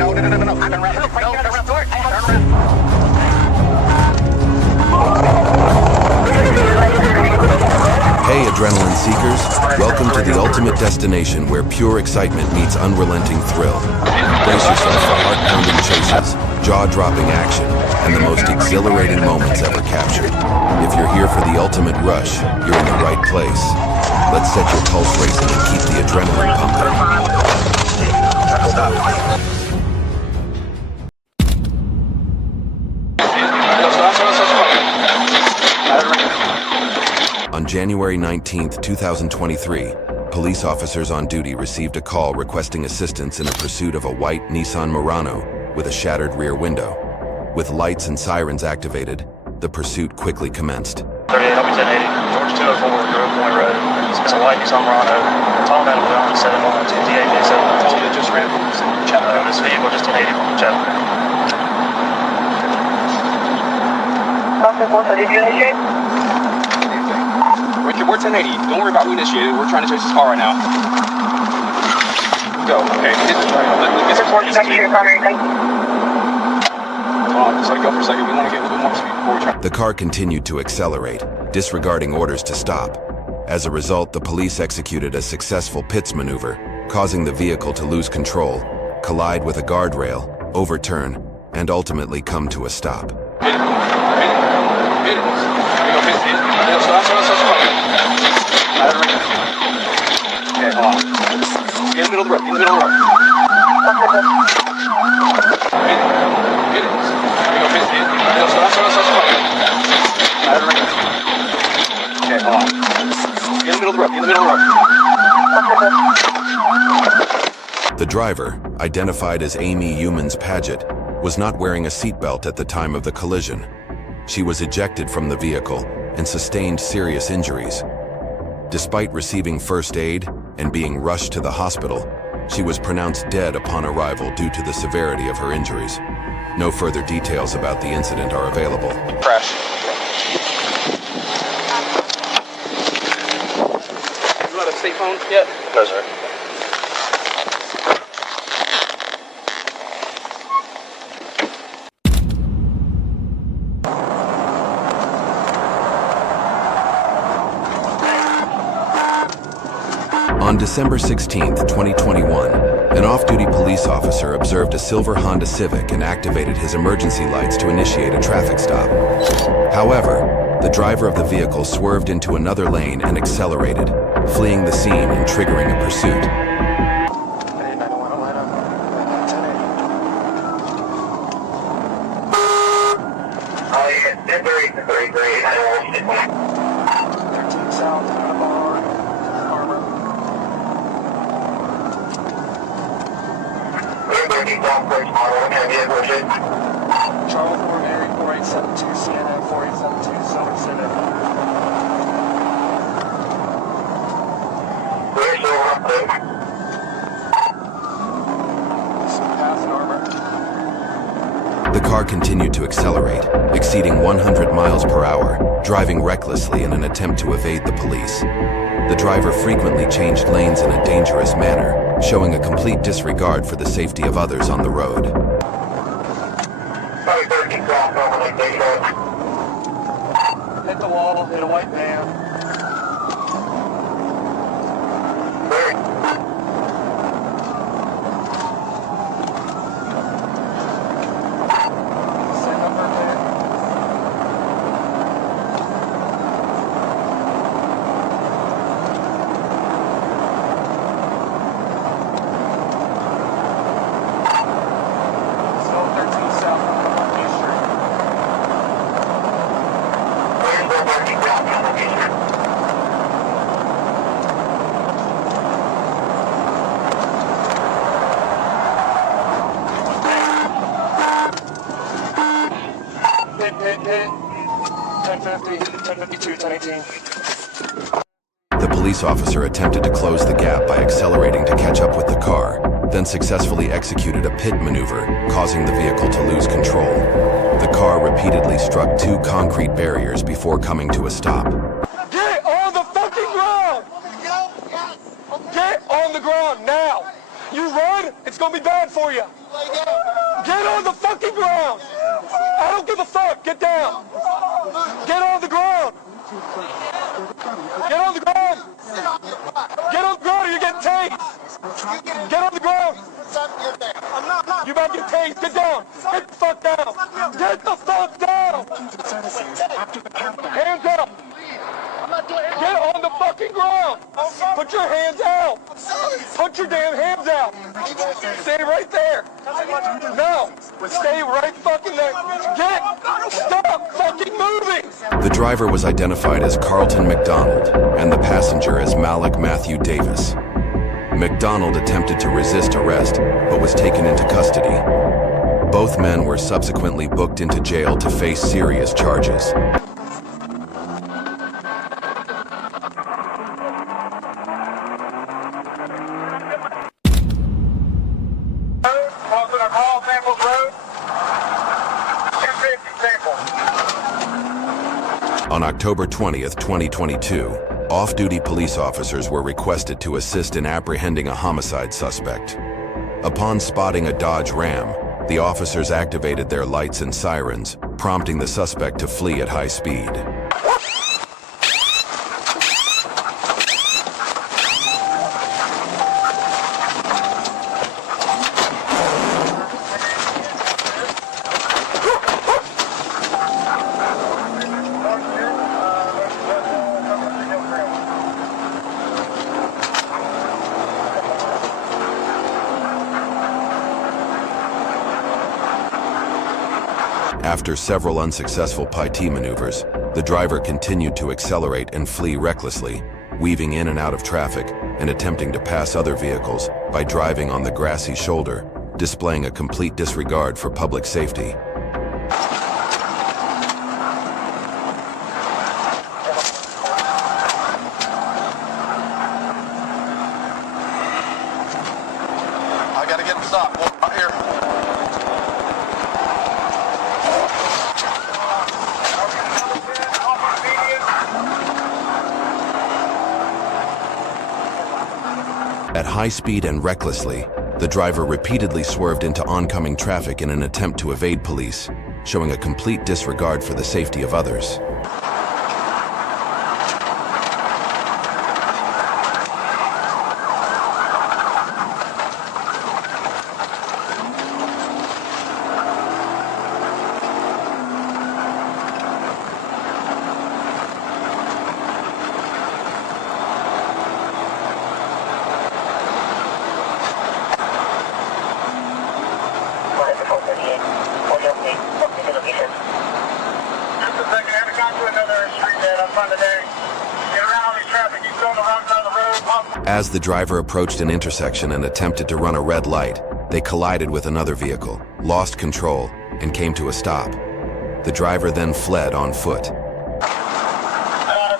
No. Turn around. No, turn around. Turn around. Hey adrenaline seekers, welcome to the ultimate destination where pure excitement meets unrelenting thrill. Brace yourself for heart-pounding chases, jaw-dropping action, and the most exhilarating moments ever captured. If you're here for the ultimate rush, you're in the right place. Let's set your pulse racing and keep the adrenaline pumping. On January 19, 2023, police officers on duty received a call requesting assistance in a pursuit of a white Nissan Murano with a shattered rear window. With lights and sirens activated, the pursuit quickly commenced. 38, I'll be 1080, George 204, Grove Point Road. It's a white Nissan Murano, tall metal on 712, DA 712. Just ran this vehicle just 1080 from Chapel. We're 1080. Don't worry about who initiated. We're trying to chase this car right now. Go. Okay. Just let it go for a second. We want to get a little bit more speed before we try. The car continued to accelerate, disregarding orders to stop. As a result, the police executed a successful pits maneuver, causing the vehicle to lose control, collide with a guardrail, overturn, and ultimately come to a stop. Okay, hold on. Get in the middle of the road. Get in the middle of the road. Okay, hold on. Get in the middle of the road. Get in the middle of the road. The driver, identified as Amy Humans Paget, was not wearing a seatbelt at the time of the collision. She was ejected from the vehicle and sustained serious injuries. Despite receiving first aid and being rushed to the hospital, she was pronounced dead upon arrival due to the severity of her injuries. No further details about the incident are available. Crash. You got a state phone yet? No, sir. On December 16, 2021, an off-duty police officer observed a silver Honda Civic and activated his emergency lights to initiate a traffic stop. However, the driver of the vehicle swerved into another lane and accelerated, fleeing the scene and triggering a pursuit. Charlie 4 Mary 4872 CNN 4872 Silver Civic. The car continued to accelerate, exceeding 100 miles per hour, driving recklessly in an attempt to evade the police. The driver frequently changed lanes in a dangerous manner, showing a complete disregard for the safety of others on the road. Hit the wall, hit a white van. Hit. 1050, 1052, 1018. The police officer attempted to close the gap by accelerating to catch up with the car, then successfully executed a pit maneuver, causing the vehicle to lose control. The car repeatedly struck two concrete barriers before coming to a stop. Get on the fucking ground! Get on the ground now! You run, it's gonna be bad for you! on the fucking ground! I don't give a fuck! Get down! Get on the ground! Get on the ground! Get on the ground or you're getting tased! Get on the ground! You about to get tased! Get down! Get the fuck down! Get the fuck down! Hands up! Get on the fucking ground! Put your hands out! Put your damn hands out! Stay right there! No! Stay right fucking there! Stop fucking moving! The driver was identified as Carlton McDonald and the passenger as Malik Matthew Davis. McDonald attempted to resist arrest, but was taken into custody. Both men were subsequently booked into jail to face serious charges. On October 20th, 2022, off-duty police officers were requested to assist in apprehending a homicide suspect. Upon spotting a Dodge Ram, the officers activated their lights and sirens, prompting the suspect to flee at high speed. After several unsuccessful PT maneuvers, the driver continued to accelerate and flee recklessly, weaving in and out of traffic and attempting to pass other vehicles by driving on the grassy shoulder, displaying a complete disregard for public safety. I gotta get him stopped. Out here. At high speed and recklessly, the driver repeatedly swerved into oncoming traffic in an attempt to evade police, showing a complete disregard for the safety of others. As the driver approached an intersection and attempted to run a red light, they collided with another vehicle, lost control, and came to a stop. The driver then fled on foot.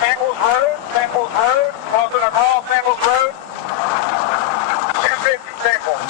Samples Road, crossing a call, Samples Road, 250 Samples.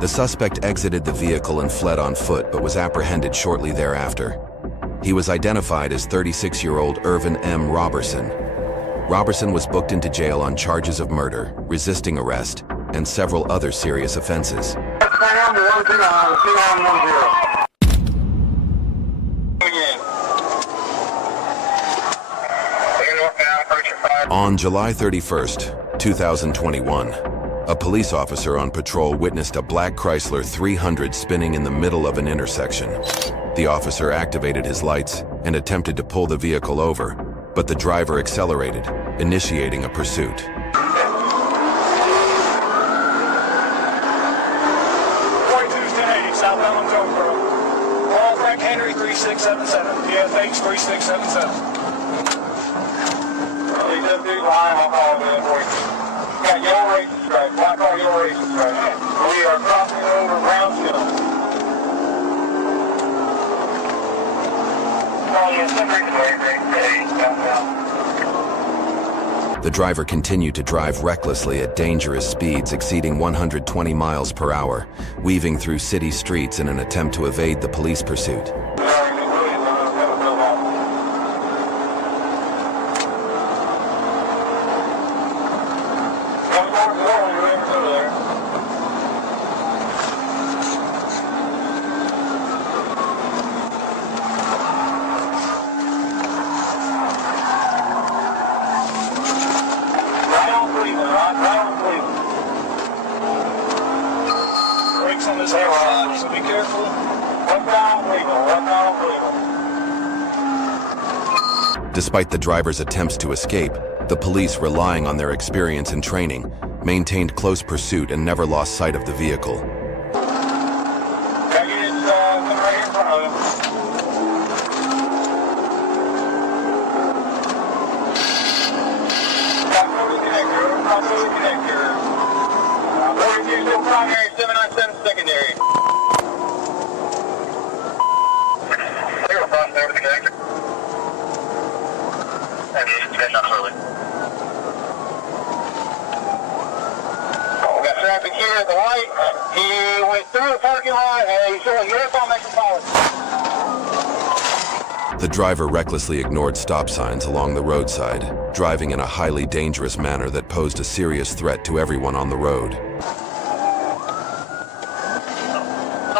The suspect exited the vehicle and fled on foot, but was apprehended shortly thereafter. He was identified as 36-year-old Irvin M. Robertson. Robertson was booked into jail on charges of murder, resisting arrest, and several other serious offenses. On July 31st, 2021, a police officer on patrol witnessed a black Chrysler 300 spinning in the middle of an intersection. The officer activated his lights and attempted to pull the vehicle over, but the driver accelerated, initiating a pursuit. 42 1080, southbound Jonesboro. Paul Frank Henry 3677, PFH 3677. Just be behind, I'll call in for you. Got yellow racing stripe, black car yellow racing stripe. We are crossing over Brownsville. The driver continued to drive recklessly at dangerous speeds exceeding 120 miles per hour, weaving through city streets in an attempt to evade the police pursuit. Brakes on this outside, so be careful. Despite the driver's attempts to escape, the police, relying on their experience and training, maintained close pursuit and never lost sight of the vehicle. Secondary. They're crossing over the connector. And he's not early. We got traffic here at the light. He went through the parking lot and he's showing north on Metropolitan. The driver recklessly ignored stop signs along the roadside, driving in a highly dangerous manner that posed a serious threat to everyone on the road.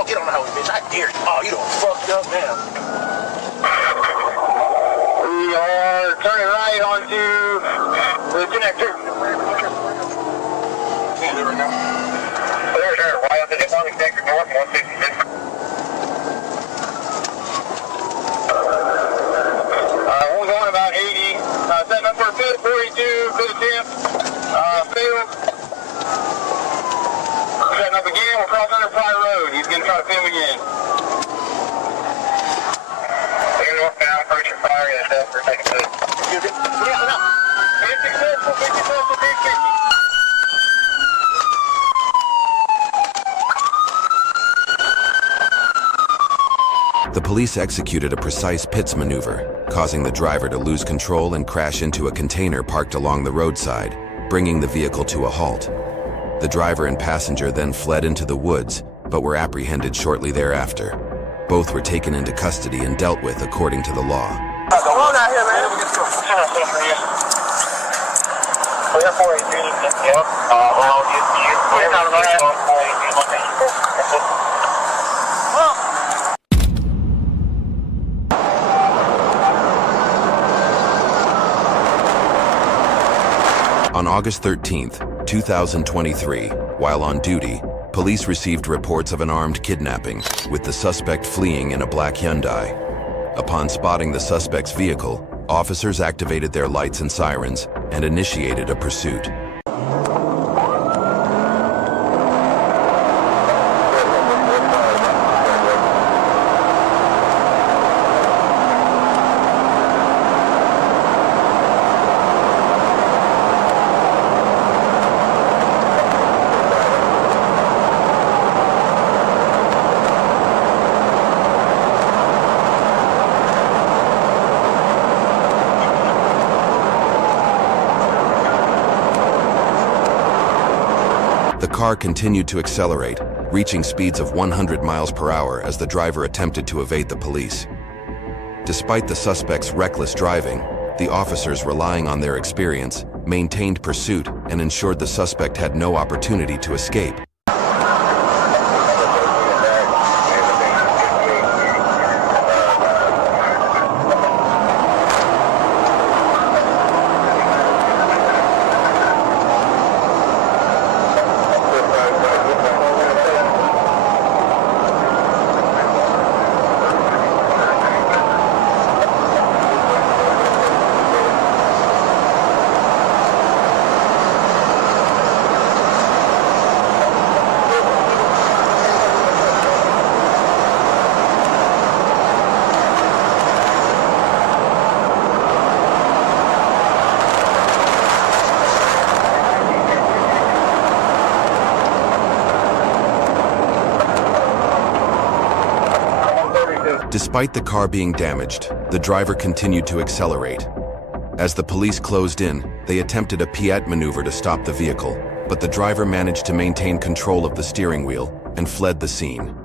Get on the highway, bitch. I dare you. Oh, you done fucked up now. We are turning right onto the connector. There we go. There. Right on the hip on the connector north, 166. We're going about 80. Setting up for a fit, 42, good attempt. Failed. Setting up again, we'll cross under Fly Road. He's going to try to film again. Taking northbound, approaching fire, and that's for taking foot. Yeah, no. It's successful, 50. The police executed a precise pits maneuver, causing the driver to lose control and crash into a container parked along the roadside, bringing the vehicle to a halt. The driver and passenger then fled into the woods, but were apprehended shortly thereafter. Both were taken into custody and dealt with according to the law. Come on out here, man. We got 483. Yep. On August 13th, 2023, while on duty, police received reports of an armed kidnapping, with the suspect fleeing in a black Hyundai. Upon spotting the suspect's vehicle, officers activated their lights and sirens and initiated a pursuit. The car continued to accelerate, reaching speeds of 100 miles per hour as the driver attempted to evade the police. Despite the suspect's reckless driving, the officers, relying on their experience, maintained pursuit and ensured the suspect had no opportunity to escape. Despite the car being damaged, the driver continued to accelerate. As the police closed in, they attempted a pirouette maneuver to stop the vehicle, but the driver managed to maintain control of the steering wheel and fled the scene.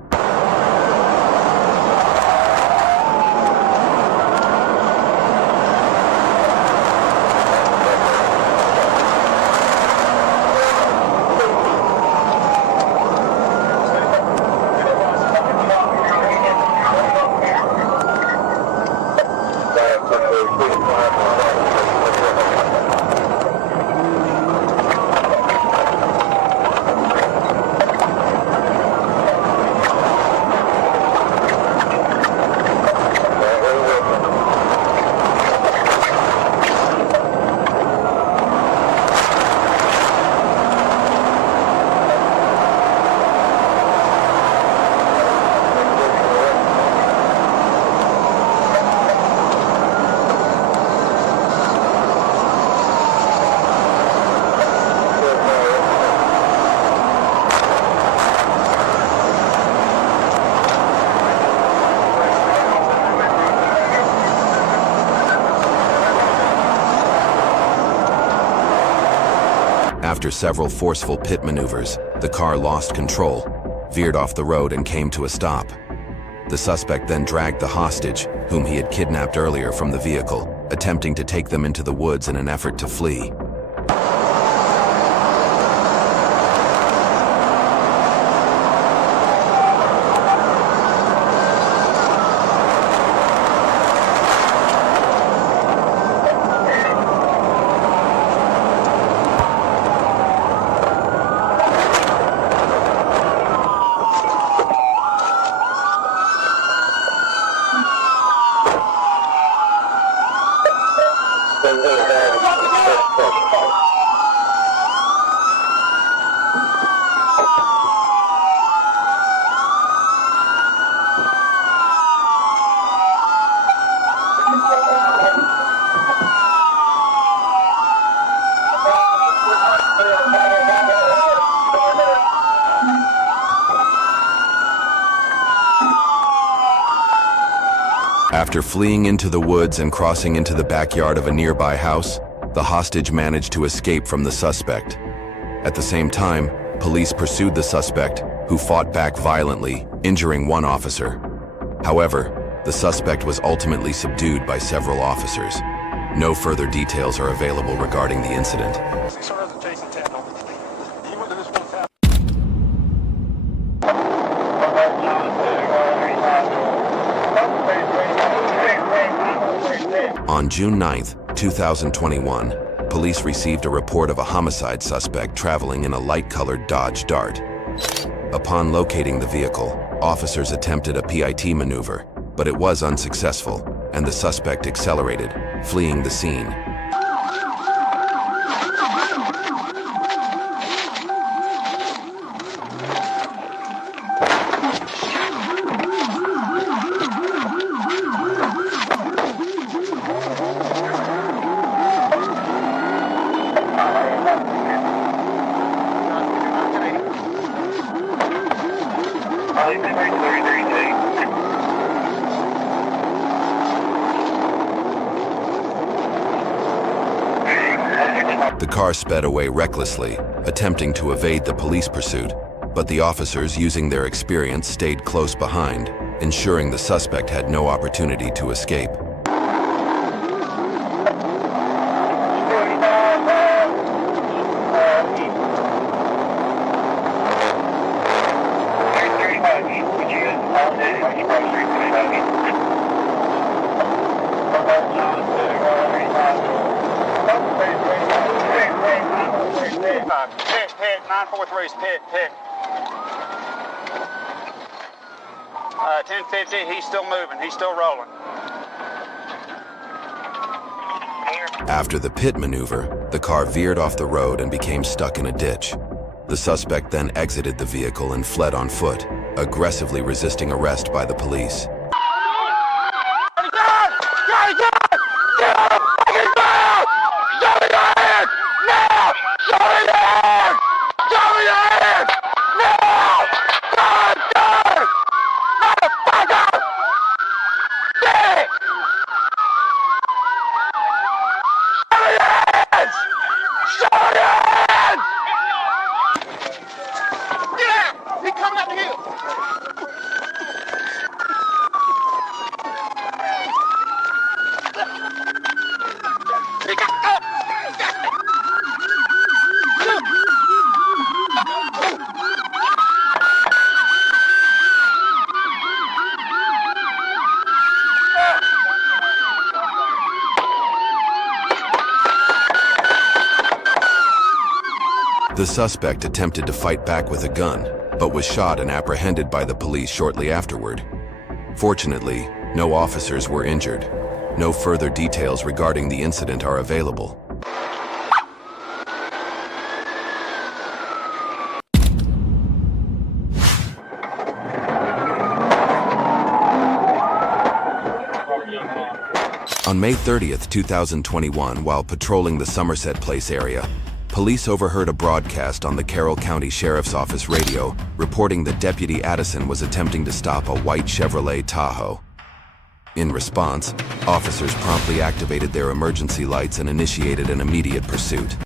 After several forceful pit maneuvers, the car lost control, veered off the road and came to a stop. The suspect then dragged the hostage, whom he had kidnapped earlier, from the vehicle, attempting to take them into the woods in an effort to flee. After fleeing into the woods and crossing into the backyard of a nearby house, the hostage managed to escape from the suspect. At the same time, police pursued the suspect, who fought back violently, injuring one officer. However, the suspect was ultimately subdued by several officers. No further details are available regarding the incident. On June 9, 2021, police received a report of a homicide suspect traveling in a light-colored Dodge Dart. Upon locating the vehicle, officers attempted a PIT maneuver, but it was unsuccessful, and the suspect accelerated, fleeing the scene. The car sped away recklessly, attempting to evade the police pursuit, but the officers, using their experience, stayed close behind, ensuring the suspect had no opportunity to escape. Pit, 943's pit. 1050, he's still moving, he's still rolling. After the pit maneuver, the car veered off the road and became stuck in a ditch. The suspect then exited the vehicle and fled on foot, aggressively resisting arrest by the police. The suspect attempted to fight back with a gun, but was shot and apprehended by the police shortly afterward. Fortunately, no officers were injured. No further details regarding the incident are available. On May 30th, 2021, while patrolling the Somerset Place area, police overheard a broadcast on the Carroll County Sheriff's Office radio reporting that Deputy Addison was attempting to stop a white Chevrolet Tahoe. In response, officers promptly activated their emergency lights and initiated an immediate pursuit.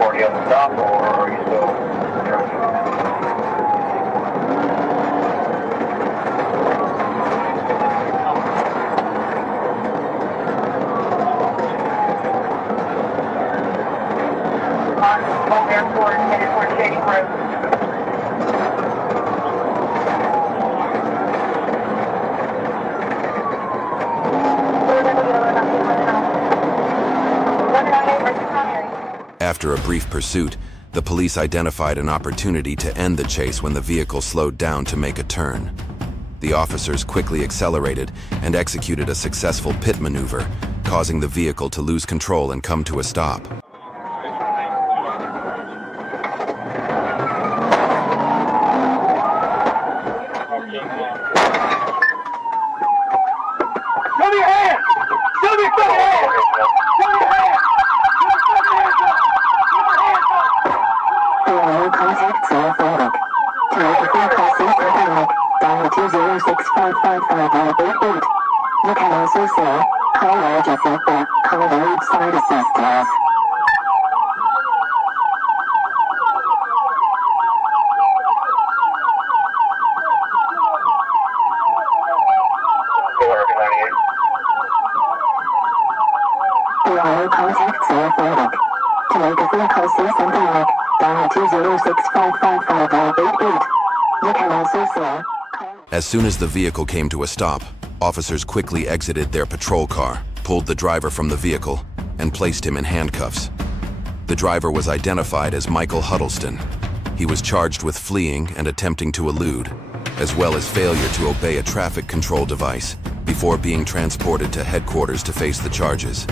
Already on the stop, or are you still? Airport, headed for Shady Grove. After a brief pursuit, the police identified an opportunity to end the chase when the vehicle slowed down to make a turn. The officers quickly accelerated and executed a successful pit maneuver, causing the vehicle to lose control and come to a stop. Contact 046. Try to call contact dial 206555888. You can also say, call emergency or call the roadside assistance. Dial contact 046. To make a phone call, say something like dial 206555888. You can also say. As soon as the vehicle came to a stop, officers quickly exited their patrol car, pulled the driver from the vehicle, and placed him in handcuffs. The driver was identified as Michael Huddleston. He was charged with fleeing and attempting to elude, as well as failure to obey a traffic control device, before being transported to headquarters to face the charges.